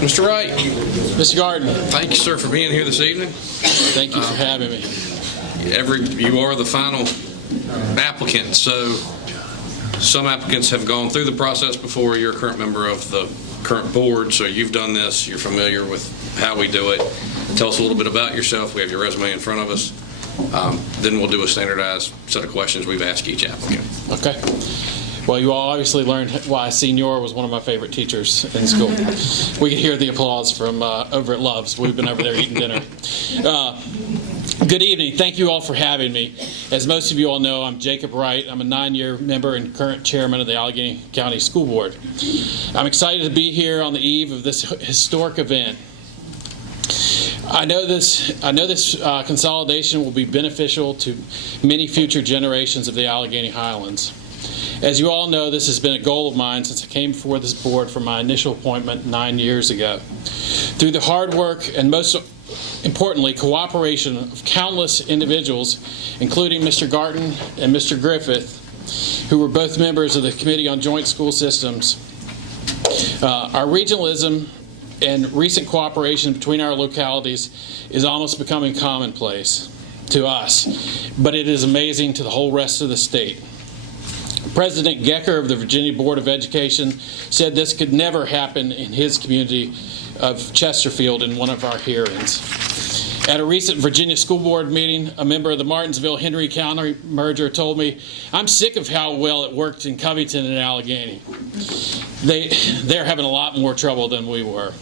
Mr. Wright. Mr. Gardner. Thank you, sir, for being here this evening. Thank you for having me. You are the final applicant, so some applicants have gone through the process before. You're a current member of the current board, so you've done this. You're familiar with how we do it. Tell us a little bit about yourself. We have your resume in front of us. Then we'll do a standardized set of questions we've asked each applicant. Okay. Well, you all obviously learned why Senior was one of my favorite teachers in school. We could hear the applause from over at Love's. We've been over there eating dinner. Good evening. Thank you all for having me. As most of you all know, I'm Jacob Wright. I'm a 9-year member and current chairman of the Alleghany County School Board. I'm excited to be here on the eve of this historic event. I know this consolidation will be beneficial to many future generations of the Alleghany Highlands. As you all know, this has been a goal of mine since I came before this board for my initial appointment 9 years ago. Through the hard work and most importantly, cooperation of countless individuals, including Mr. Garton and Mr. Griffith, who were both members of the Committee on Joint School Systems, our regionalism and recent cooperation between our localities is almost becoming commonplace to us, but it is amazing to the whole rest of the state. President Gecker of the Virginia Board of Education said this could never happen in his community of Chesterfield in one of our hearings. At a recent Virginia School Board meeting, a member of the Martinsville-Henry County merger told me, "I'm sick of how well it worked in Covington and Alleghany. They're having a lot more trouble than we were."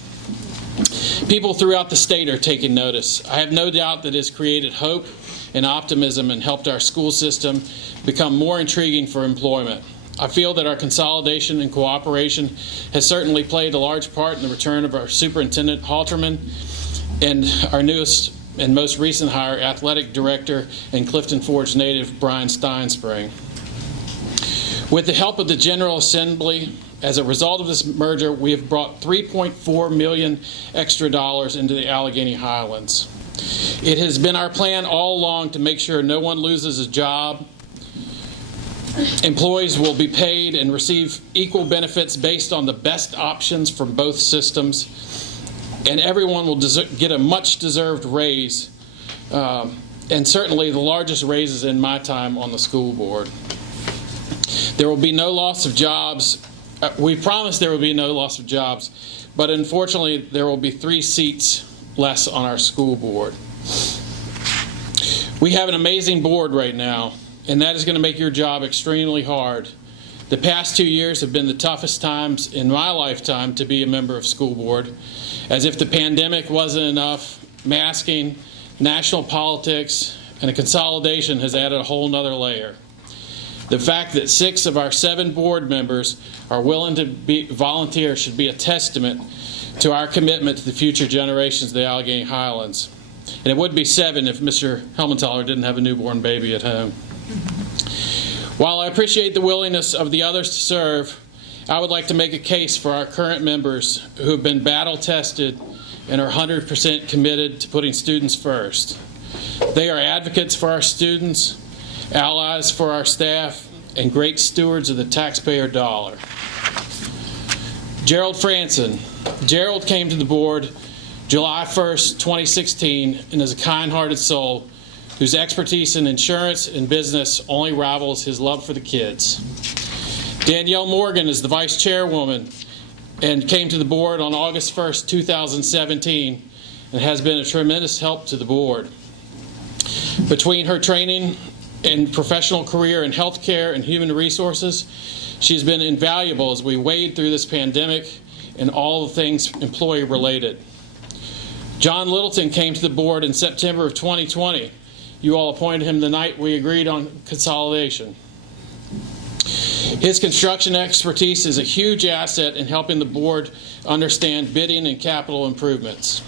People throughout the state are taking notice. I have no doubt that it has created hope and optimism and helped our school system become more intriguing for employment. I feel that our consolidation and cooperation has certainly played a large part in the return of our Superintendent Halterman and our newest and most recent hire, Athletic Director and Clifton Forge native Brian Steinspring. With the help of the General Assembly, as a result of this merger, we have brought $3.4 million extra dollars into the Alleghany Highlands. It has been our plan all along to make sure no one loses a job. Employees will be paid and receive equal benefits based on the best options from both systems, and everyone will get a much-deserved raise, and certainly the largest raises in my time on the school board. There will be no loss of jobs. We promised there will be no loss of jobs, but unfortunately there will be 3 seats less on our school board. We have an amazing board right now, and that is going to make your job extremely hard. The past 2 years have been the toughest times in my lifetime to be a member of school board. As if the pandemic wasn't enough, masking, national politics, and a consolidation has added a whole nother layer. The fact that 6 of our 7 board members are willing to volunteer should be a testament to our commitment to the future generations of the Alleghany Highlands. And it would be 7 if Mr. Helmenthaler didn't have a newborn baby at home. While I appreciate the willingness of the others to serve, I would like to make a case for our current members who have been battle-tested and are 100% committed to putting students first. They are advocates for our students, allies for our staff, and great stewards of the taxpayer dollar. Gerald Franson. Gerald came to the board July 1st, 2016, and is a kind-hearted soul whose expertise in insurance and business only rivals his love for the kids. Danielle Morgan is the vice chairwoman and came to the board on August 1st, 2017, and has been a tremendous help to the board. Between her training and professional career in healthcare and human resources, she has been invaluable as we wade through this pandemic and all the things employee-related. John Littleton came to the board in September of 2020. You all appointed him the night we agreed on consolidation. His construction expertise is a huge asset in helping the board understand bidding and capital improvements.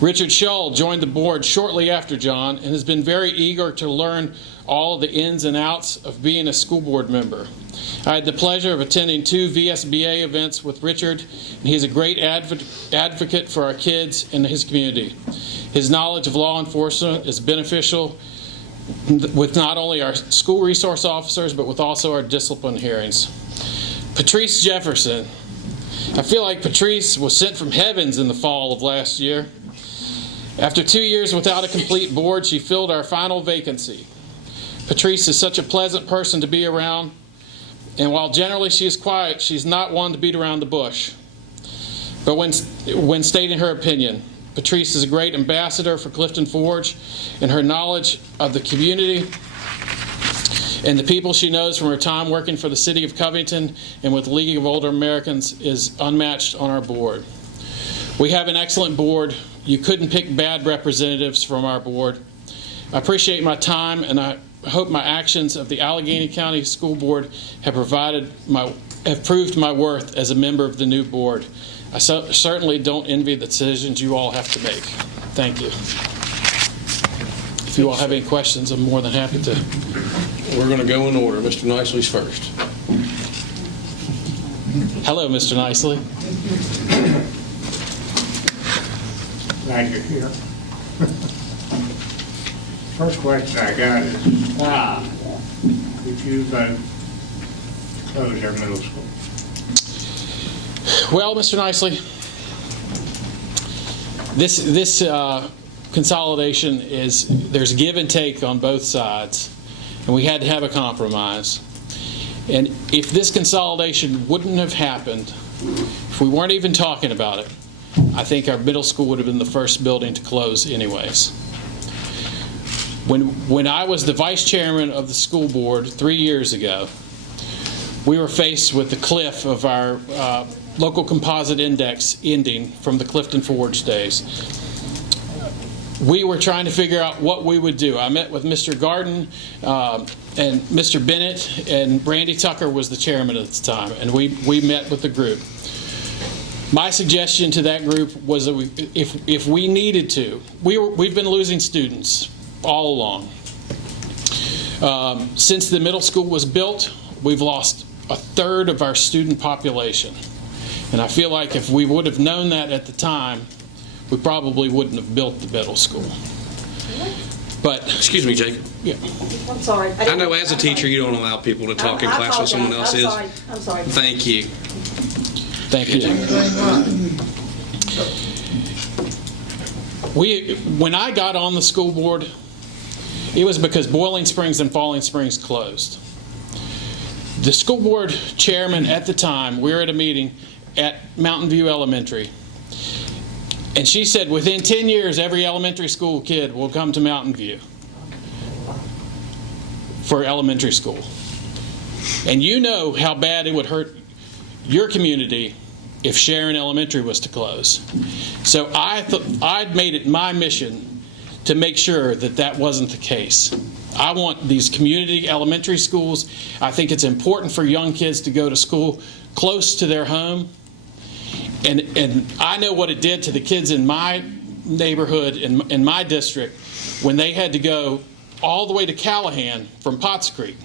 Richard Shull joined the board shortly after John and has been very eager to learn all of the ins and outs of being a school board member. I had the pleasure of attending 2 VSBA events with Richard, and he's a great advocate for our kids and his community. His knowledge of law enforcement is beneficial with not only our school resource officers, but with also our discipline hearings. Patrice Jefferson. I feel like Patrice was sent from heavens in the fall of last year. After 2 years without a complete board, she filled our final vacancy. Patrice is such a pleasant person to be around, and while generally she is quiet, she's not one to beat around the bush. But when stating her opinion, Patrice is a great ambassador for Clifton Forge, and her knowledge of the community and the people she knows from her time working for the City of Covington and with the League of Older Americans is unmatched on our board. We have an excellent board. You couldn't pick bad representatives from our board. I appreciate my time, and I hope my actions of the Alleghany County School Board have proved my worth as a member of the new board. I certainly don't envy the decisions you all have to make. Thank you. If you all have any questions, I'm more than happy to. We're going to go in order. Mr. Nicely's first. Hello, Mr. Nicely. Glad you're here. First question I got is, why did you vote to close our middle school? Well, Mr. Nicely, this consolidation there's give and take on both sides, and we had to have a compromise. And if this consolidation wouldn't have happened, if we weren't even talking about it, I think our middle school would have been the first building to close anyways. When I was the vice chairman of the school board 3 years ago, we were faced with the cliff of our local composite index ending from the Clifton Forge days. We were trying to figure out what we would do. I met with Mr. Garden and Mr. Bennett, and Randy Tucker was the chairman at the time, and we met with the group. My suggestion to that group was that if we needed to, we've been losing students all along. Since the middle school was built, we've lost a third of our student population. And I feel like if we would have known that at the time, we probably wouldn't have built the middle school. But Excuse me, Jacob. yeah, I'm sorry. I know as a teacher you don't allow people to talk in class when someone else is. I'm sorry. Thank you. thank you. When I got on the school board, it was because Boiling Springs and Falling Springs closed. The school board chairman at the time, we were at a meeting at Mountain View Elementary, and she said within 10 years every elementary school kid will come to Mountain View for elementary school. And you know how bad it would hurt your community if Sharon Elementary was to close. So I'd made it my mission to make sure that that wasn't the case. I want these community elementary schools. I think it's important for young kids to go to school close to their home. And I know what it did to the kids in my neighborhood, in my district, when they had to go all the way to Callahan from Potts Creek.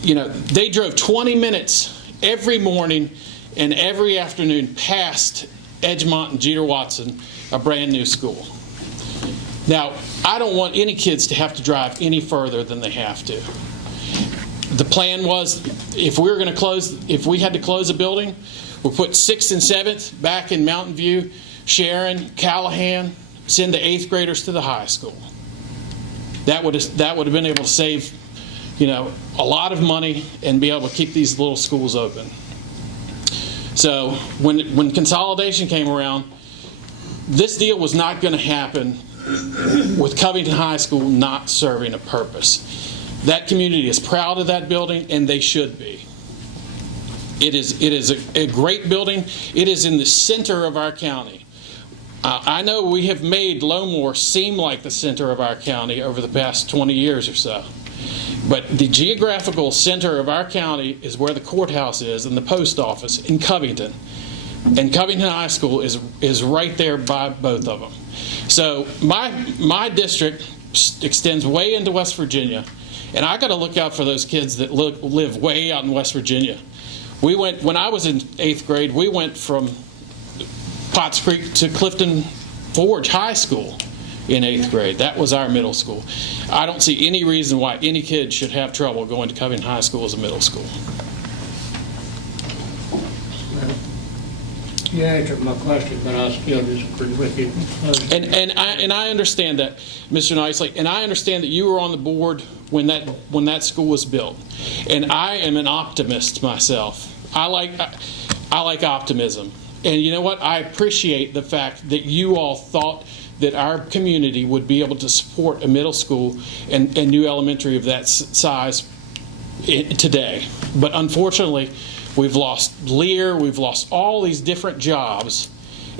You know, they drove 20 minutes every morning and every afternoon past Edgemont and Jeter Watson, a brand new school. Now, I don't want any kids to have to drive any further than they have to. The plan was, if we had to close a building, we'll put 6th and 7th back in Mountain View, Sharon, Callahan, send the 8th graders to the high school. That would have been able to save, a lot of money and be able to keep these little schools open. So when consolidation came around, this deal was not going to happen with Covington High School not serving a purpose. That community is proud of that building, and they should be. It is a great building. It is in the center of our county. I know we have made Lowmore seem like the center of our county over the past 20 years or so. But the geographical center of our county is where the courthouse is and the post office in Covington. And Covington High School is right there by both of them. So my district extends way into West Virginia, and I got to look out for those kids that live way out in West Virginia. When I was in 8th grade, we went from Potts Creek to Clifton Forge High School in 8th grade. That was our middle school. I don't see any reason why any kid should have trouble going to Covington High School as a middle school. You answered my question, but I still disagree with you. And I understand that, Mr. Nicely, and I understand that you were on the board when that school was built. And I am an optimist myself. I like optimism. And you know what? I appreciate the fact that you all thought that our community would be able to support a middle school and new elementary of that size today. But unfortunately, we've lost Lear, we've lost all these different jobs,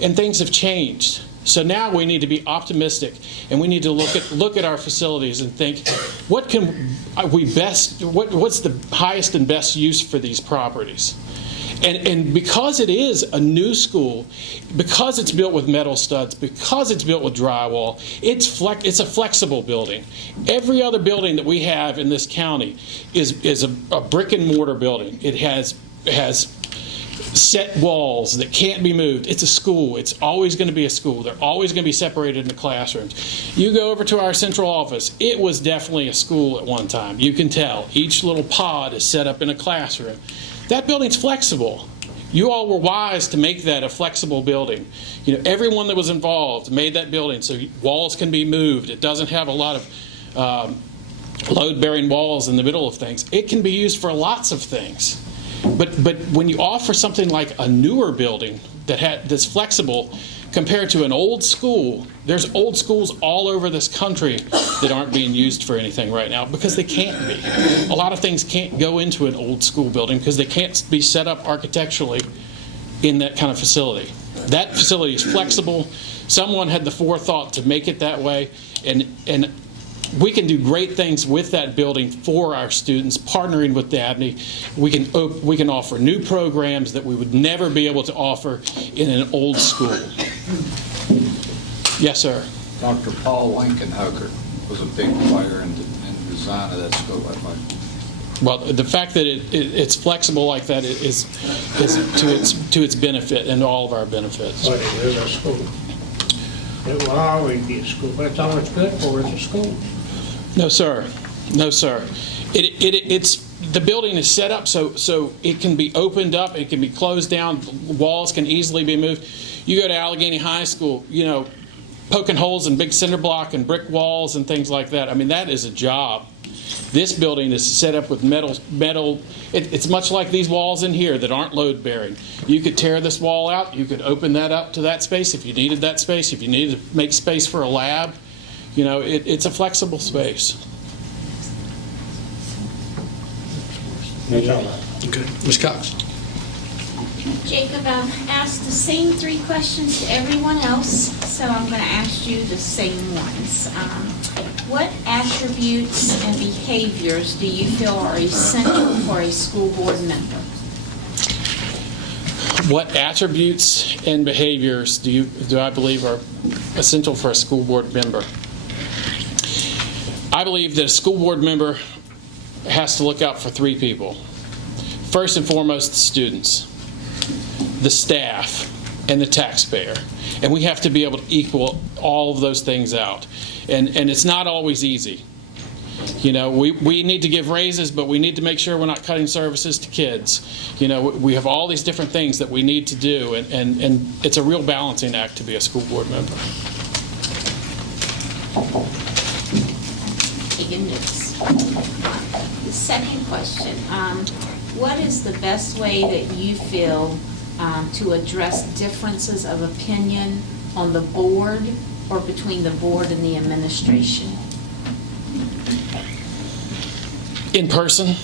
and things have changed. So now we need to be optimistic, and we need to look at our facilities and think, what's the highest and best use for these properties? And because it is a new school, because it's built with metal studs, because it's built with drywall, it's a flexible building. Every other building that we have in this county is a brick and mortar building. It has set walls that can't be moved. It's a school. It's always going to be a school. They're always going to be separated into classrooms. You go over to our central office. It was definitely a school at one time. You can tell. Each little pod is set up in a classroom. That building's flexible. You all were wise to make that a flexible building. You know, everyone that was involved made that building so walls can be moved. It doesn't have a lot of load-bearing walls in the middle of things. It can be used for lots of things. But when you offer something like a newer building that's flexible compared to an old school, there's old schools all over this country that aren't being used for anything right now because they can't be. A lot of things can't go into an old school building because they can't be set up architecturally in that kind of facility. That facility is flexible. Someone had the forethought to make it that way, and we can do great things with that building for our students, partnering with Dabney. We can offer new programs that we would never be able to offer in an old school. Yes, sir. Dr. Paul Lincolnhooker was a big player in the design of that school, I think. Well, the fact that it's flexible like that is to its benefit and all of our benefits. But it is a school. It will always be a school, but it's all it's good for is a school. No, sir. No, sir. It's the building is set up so it can be opened up, it can be closed down, walls can easily be moved. You go to Alleghany High School, you know, poking holes in big cinder block and brick walls and things like that. I mean, that is a job. This building is set up with metal. It's much like these walls in here that aren't load bearing. You could tear this wall out. You could open that up to that space if you needed that space. If you needed to make space for a lab, you know, it's a flexible space. That's all right. Okay. Ms. Cox? Jacob, I've asked the same 3 questions to everyone else, so I'm going to ask you the same ones. What attributes and behaviors do you feel are essential for a school board member? What attributes and behaviors do I believe are essential for a school board member? I believe that a school board member has to look out for 3 people. First and foremost, the students, the staff, and the taxpayer. And we have to be able to equal all of those things out. And it's not always easy. You know, we need to give raises, but we need to make sure we're not cutting services to kids. You know, we have all these different things that we need to do, and it's a real balancing act to be a school board member. Taking notes. The second question, what is the best way that you feel to address differences of opinion on the board or between the board and the administration? In person,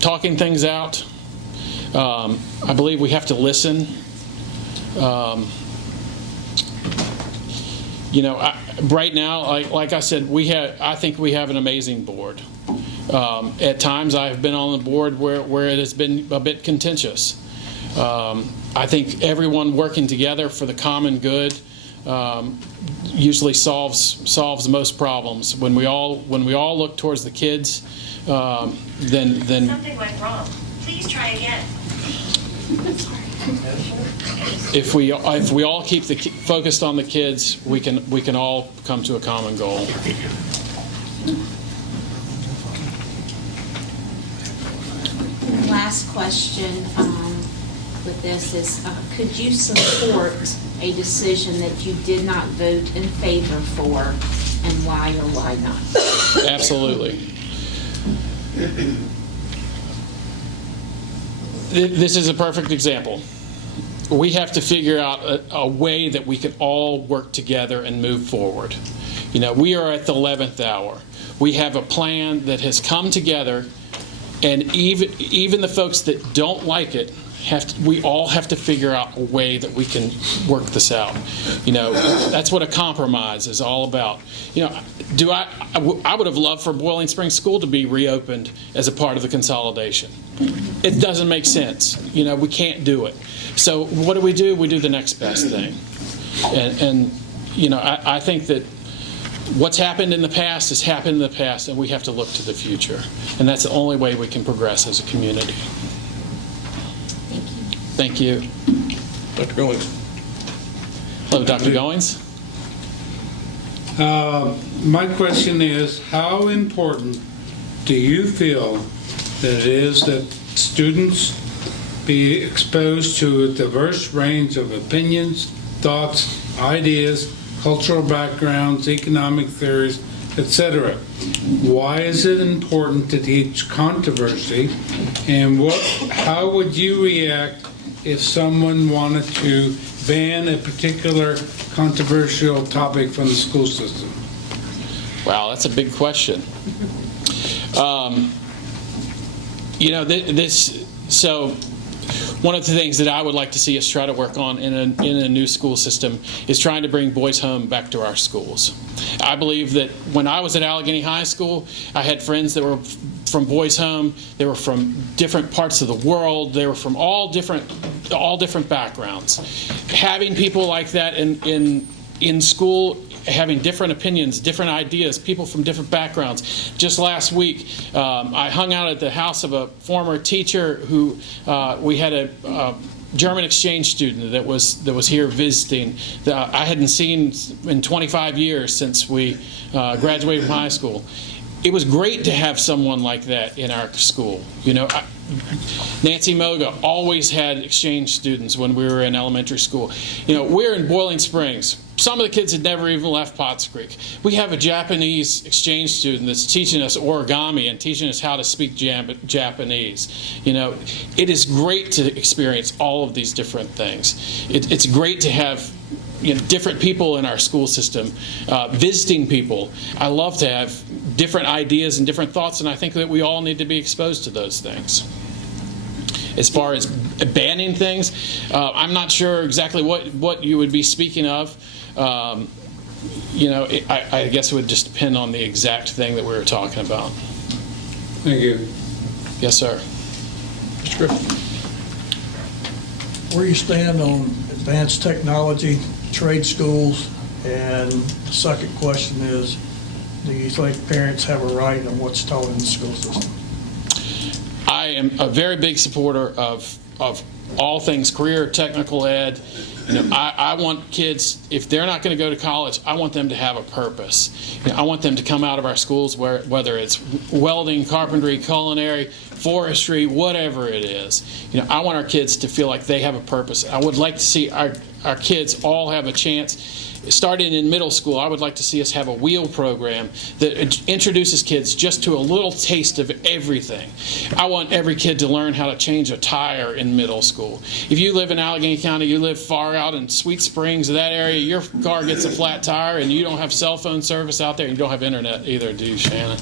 talking things out. I believe we have to listen. You know, right now, like I said, I think we have an amazing board. At times, I've been on the board where it has been a bit contentious. I think everyone working together for the common good usually solves most problems. When we all look towards the kids, then Something went wrong. Please try again. if we all keep focused on the kids, we can all come to a common goal. Last question. with this is, could you support a decision that you did not vote in favor for, and why or why not? Absolutely. This is a perfect example. We have to figure out a way that we can all work together and move forward. You know, we are at the 11th hour. We have a plan that has come together, and even the folks that don't like it, we all have to figure out a way that we can work this out. You know, that's what a compromise is all about. You know, I would have loved for Boiling Springs School to be reopened as a part of the consolidation. It doesn't make sense. You know, we can't do it. So what do? We do the next best thing. And you know, I think that what's happened in the past has happened in the past, and we have to look to the future. And that's the only way we can progress as a community. Thank you. Dr. Goings. Hello, Dr. Goings. My question is, how important do you feel that it is that students be exposed to a diverse range of opinions, thoughts, ideas, cultural backgrounds, economic theories, etc.? Why is it important to teach controversy, and how would you react if someone wanted to ban a particular controversial topic from the school system? Wow, that's a big question. You know, so one of the things that I would like to see us try to work on in a new school system is trying to bring boys home back to our schools. I believe that when I was at Alleghany High School, I had friends that were from boys home. They were from different parts of the world. They were from all different backgrounds. Having people like that in school, having different opinions, different ideas, people from different backgrounds. Just last week, I hung out at the house of a former teacher who we had a German exchange student that was here visiting that I hadn't seen in 25 years since we graduated from high school. It was great to have someone like that in our school. You know, Nancy Moga always had exchange students when we were in elementary school. You know, we're in Boiling Springs. Some of the kids had never even left Potts Creek. We have a Japanese exchange student that's teaching us origami and teaching us how to speak Japanese. You know, it is great to experience all of these different things. It's great to have, you know, different people in our school system, visiting people. I love to have different ideas and different thoughts, and I think that we all need to be exposed to those things. As far as banning things, I'm not sure exactly what you would be speaking of. You know, I guess it would just depend on the exact thing that we were talking about. Thank you. Yes, sir. Mr. Griffin. Where you stand on advanced technology, trade schools, and the second question is, do you think parents have a right on what's taught in the school system? I am a very big supporter of all things career, technical ed. You know, I want kids, if they're not going to go to college, I want them to have a purpose. You know, I want them to come out of our schools, whether it's welding, carpentry, culinary, forestry, whatever it is. You know, I want our kids to feel like they have a purpose. I would like to see our kids all have a chance. Starting in middle school, I would like to see us have a wheel program that introduces kids just to a little taste of everything. I want every kid to learn how to change a tire in middle school. If you live in Alleghany County, you live far out in Sweet Springs, that area, your car gets a flat tire and you don't have cell phone service out there, and you don't have internet either, do you, Shannon?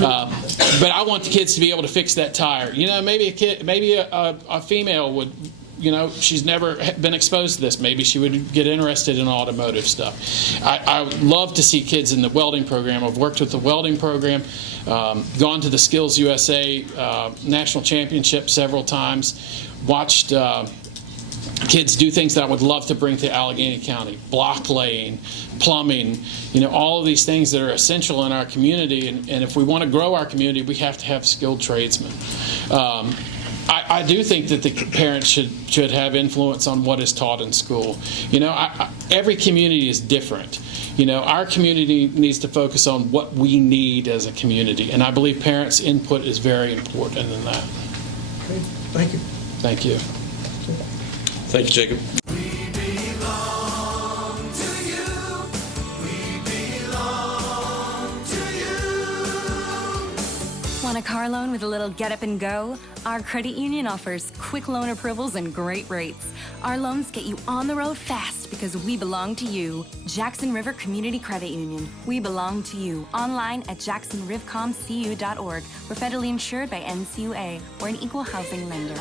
But I want the kids to be able to fix that tire. You know, maybe a female would, you know, she's never been exposed to this. Maybe she would get interested in automotive stuff. I love to see kids in the welding program. I've worked with the welding program, gone to the Skills USA National Championship several times, watched kids do things that I would love to bring to Alleghany County. Block laying, plumbing, you know, all of these things that are essential in our community. And if we want to grow our community, we have to have skilled tradesmen. I do think that the parents should have influence on what is taught in school. You know, every community is different. You know, our community needs to focus on what we need as a community, and I believe parents' input is very important in that. Okay, thank you. Thank you. Okay. Thank you, Jacob. Want a car loan with a little get up and go? Our credit union offers quick loan approvals and great rates. Our loans get you on the road fast because we belong to you. Jackson River Community Credit Union. We belong to you. Online at jacksonrivcomcu.org. We're federally insured by NCUA. We're an equal housing lender.